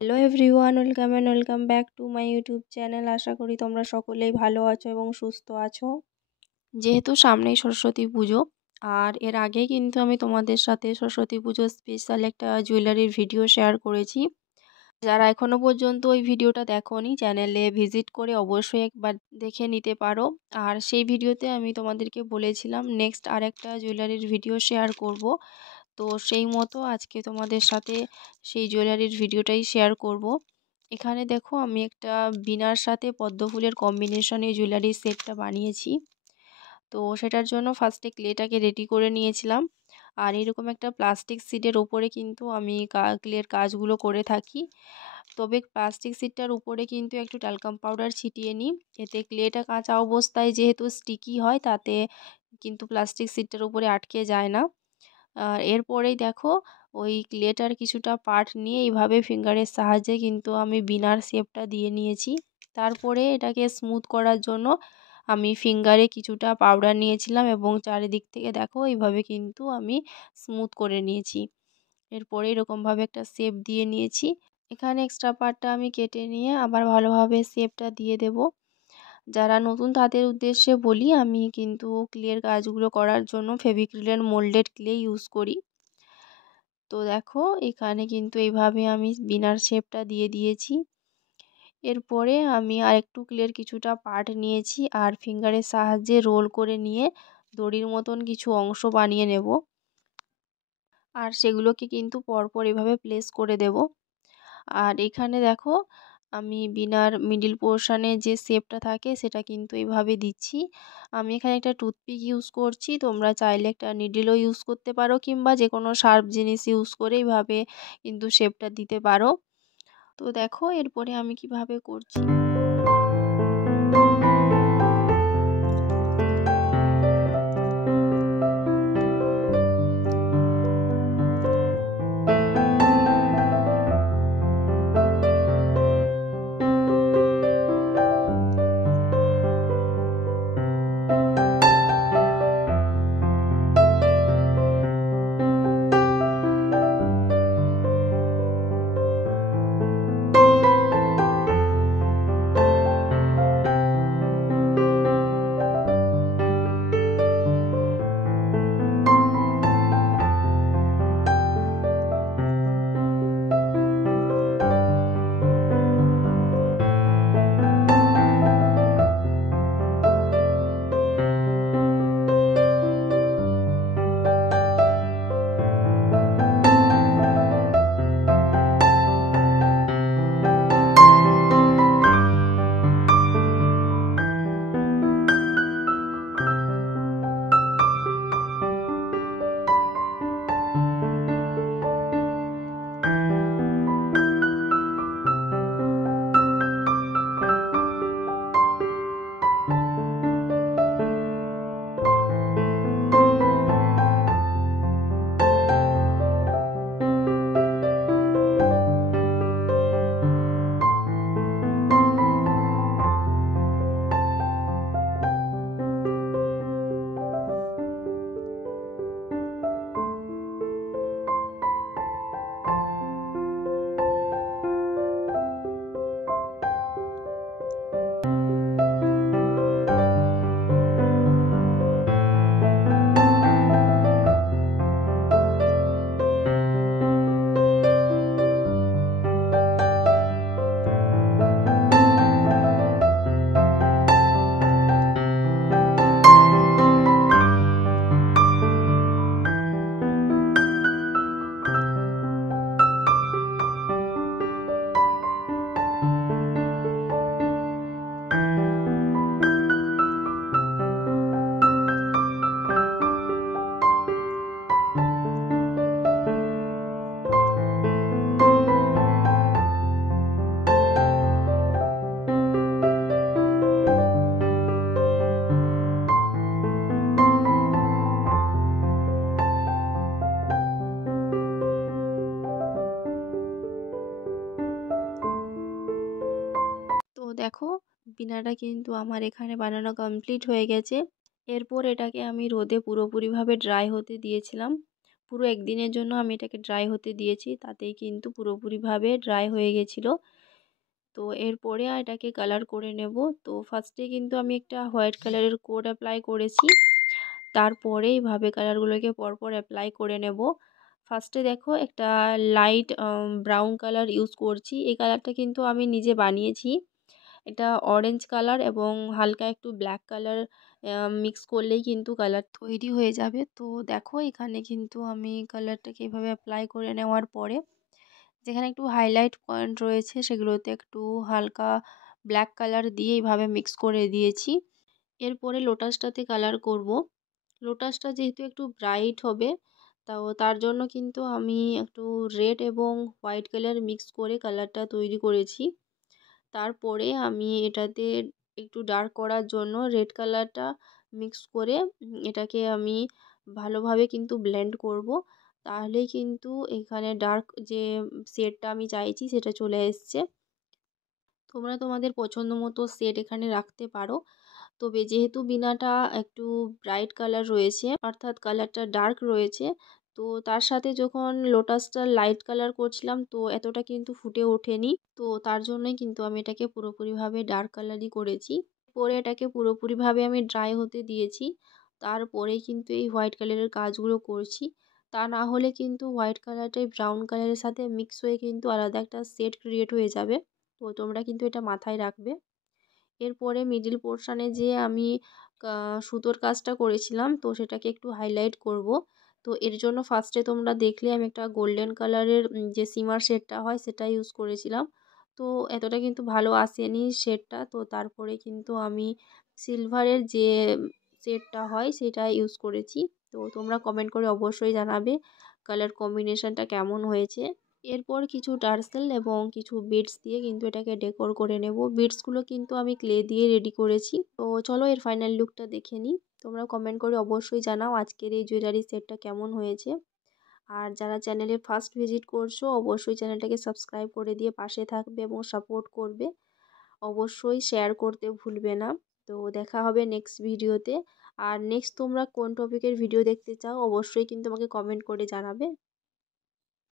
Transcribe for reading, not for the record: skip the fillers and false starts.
Hello everyone, welcome back to my YouTube channel. আশা করি তোমরা সকলেই ভালো আছো এবং সুস্থ আছো। যেহেতু সামনেই সরস্বতী পুজো, আর এর আগে কিন্তু আমি তোমাদের সাথে সরস্বতী পুজোর স্পেশাল একটা জুয়েলারির ভিডিও শেয়ার করেছি। যারা এখনও পর্যন্ত ওই ভিডিওটা দেখোনি, চ্যানেলে ভিজিট করে অবশ্যই একবার দেখে নিতে পারো। আর সেই ভিডিওতে আমি তোমাদেরকে বলেছিলাম নেক্সট আরেকটা জুয়েলারির ভিডিও শেয়ার করব। তো সেই মতো আজকে তোমাদের সাথে সেই জুয়েলারির ভিডিওটাই শেয়ার করব। এখানে দেখো আমি একটা বীণার সাথে পদ্ম ফুলের কম্বিনেশনে জুয়েলারির সেটটা বানিয়েছি। তো সেটার জন্য ফার্স্টে ক্লেটাকে রেডি করে নিয়েছিলাম। আর এরকম একটা প্লাস্টিক শিটের ওপরে কিন্তু আমি ক্লের কাজগুলো করে থাকি। তবে প্লাস্টিক শিটটার উপরে কিন্তু একটু ট্যালকাম পাউডার ছিটিয়ে নিই। এতে ক্লেটা কাঁচা অবস্থায় যেহেতু স্টিকি হয়, তাতে কিন্তু প্লাস্টিক শিটটার উপরে আটকে যায় না। আর এরপরেই দেখো ওই ক্লেটার কিছুটা পার্ট নিয়ে এইভাবে ফিঙ্গারের সাহায্যে কিন্তু আমি বীণার শেপটা দিয়ে নিয়েছি। তারপরে এটাকে স্মুথ করার জন্য আমি ফিঙ্গারে কিছুটা পাউডার নিয়েছিলাম এবং চারিদিক থেকে দেখো এইভাবে কিন্তু আমি স্মুথ করে নিয়েছি। এরপরে এরকমভাবে একটা শেপ দিয়ে নিয়েছি। এখানে এক্সট্রা পার্টটা আমি কেটে নিয়ে আবার ভালোভাবে শেপটা দিয়ে দেব। যারা নতুন তাদের উদ্দেশ্যে বলি, আমি কিন্তু ক্লের কাজগুলো করার জন্য ফেভিক্রিলের মোল্ডেড ক্লে ইউজ করি। তো দেখো এখানে কিন্তু এইভাবে আমি বীণার শেপটা দিয়ে দিয়েছি। এরপরে আমি আরেকটু ক্লের কিছুটা পার্ট নিয়েছি আর ফিঙ্গারের সাহায্যে রোল করে নিয়ে দড়ির মতন কিছু অংশ বানিয়ে নেব। আর সেগুলোকে কিন্তু পরপর এভাবে প্লেস করে দেব। আর এখানে দেখো আমি বীণার মিডিল পোর্শনে যে শেপটা থাকে সেটা কিন্তু এইভাবে দিচ্ছি। আমি এখানে একটা টুথপিক ইউজ করছি, তোমরা চাইলে একটা নিডলও ইউজ করতে পারো কিংবা যে কোনো শার্প জিনিস ইউজ করে এইভাবে কিন্তু শেপটা দিতে পারো। তো দেখো এরপরে আমি কিভাবে করছি। তো দেখো বীণাটা কিন্তু আমার এখানে বানানো কমপ্লিট হয়ে গেছে। এরপর এটাকে আমি রোদে পুরোপুরিভাবে ড্রাই হতে দিয়েছিলাম। পুরো একদিনের জন্য আমি এটাকে ড্রাই হতে দিয়েছি, তাতেই কিন্তু পুরোপুরিভাবে ড্রাই হয়ে গেছিলো। তো এরপরে এটাকে কালার করে নেব। তো ফার্স্টে কিন্তু আমি একটা হোয়াইট কালারের কোড অ্যাপ্লাই করেছি, তারপরে এইভাবে কালারগুলোকে পরপর অ্যাপ্লাই করে নেব। ফার্স্টে দেখো একটা লাইট ব্রাউন কালার ইউজ করছি। এই কালারটা কিন্তু আমি নিজে বানিয়েছি। এটা অরেঞ্জ কালার এবং হালকা একটু ব্ল্যাক কালার মিক্স করলেই কিন্তু কালার তৈরি হয়ে যাবে। তো দেখো এখানে কিন্তু আমি কালারটাকে এভাবে অ্যাপ্লাই করে নেওয়ার পরে যেখানে একটু হাইলাইট পয়েন্ট রয়েছে সেগুলোতে একটু হালকা ব্ল্যাক কালার দিয়ে এইভাবে মিক্স করে দিয়েছি। এরপরে লোটাসটাতে কালার করব। লোটাসটা যেহেতু একটু ব্রাইট হবে, তার জন্য কিন্তু আমি একটু রেড এবং হোয়াইট কালার মিক্স করে কালারটা তৈরি করেছি। তারপরে আমি এটাতে একটু ডার্ক করার জন্য রেড কালারটা মিক্স করে এটাকে আমি ভালোভাবে কিন্তু ব্লেন্ড করব। তাহলেই কিন্তু এখানে ডার্ক যে শেডটা আমি চাইছি সেটা চলে এসছে। তোমরা তোমাদের পছন্দ মতো শেড এখানে রাখতে পারো। তবে যেহেতু বিনাটা একটু ব্রাইট কালার রয়েছে, অর্থাৎ কালারটা ডার্ক রয়েছে, তো তার সাথে যখন লোটাসটা লাইট কালার করছিলাম তো এতটা কিন্তু ফুটে ওঠেনি। তো তার জন্যই কিন্তু আমি এটাকে পুরোপুরিভাবে ডার্ক কালারই করেছি। পরে এটাকে পুরোপুরিভাবে আমি ড্রাই হতে দিয়েছি। তারপরেই কিন্তু এই হোয়াইট কালারের কাজগুলো করছি। তা না হলে কিন্তু হোয়াইট কালারটাই ব্রাউন কালারের সাথে মিক্স হয়ে কিন্তু আলাদা একটা শেড ক্রিয়েট হয়ে যাবে। তো তোমরা কিন্তু এটা মাথায় রাখবে। এরপরে মিডিল পোর্শানে যে আমি সুতোর কাজটা করেছিলাম তো সেটাকে একটু হাইলাইট করব। তো এর জন্য ফার্স্টে তোমরা দেখলে আমি একটা গোল্ডেন কালারের যে সিমার শেডটা হয় সেটা ইউজ করেছিলাম। তো এতটা কিন্তু ভালো আসেনি শেডটা। তো তারপরে কিন্তু আমি সিলভারের যে শেডটা হয় সেটা ইউজ করেছি। তো তোমরা কমেন্ট করে অবশ্যই জানাবে কালার কম্বিনেশনটা কেমন হয়েছে। এরপর কিছু টার্সেল এবং কিছু বিডস দিয়ে কিন্তু এটাকে ডেকোর করে নেব। বিডসগুলো কিন্তু আমি ক্লে দিয়ে রেডি করেছি। তো চলো এর ফাইনাল লুকটা দেখে নিই। তোমরা কমেন্ট করে অবশ্যই জানাও আজকের এই জুয়েলারি সেটটা কেমন হয়েছে। আর যারা চ্যানেলে ফার্স্ট ভিজিট করছো অবশ্যই চ্যানেলটাকে সাবস্ক্রাইব করে দিয়ে পাশে থাকবে এবং সাপোর্ট করবে। অবশ্যই শেয়ার করতে ভুলবে না। তো দেখা হবে নেক্সট ভিডিওতে। আর নেক্সট তোমরা কোন টপিকের ভিডিও দেখতে চাও অবশ্যই কিন্তু আমাকে কমেন্ট করে জানাবে।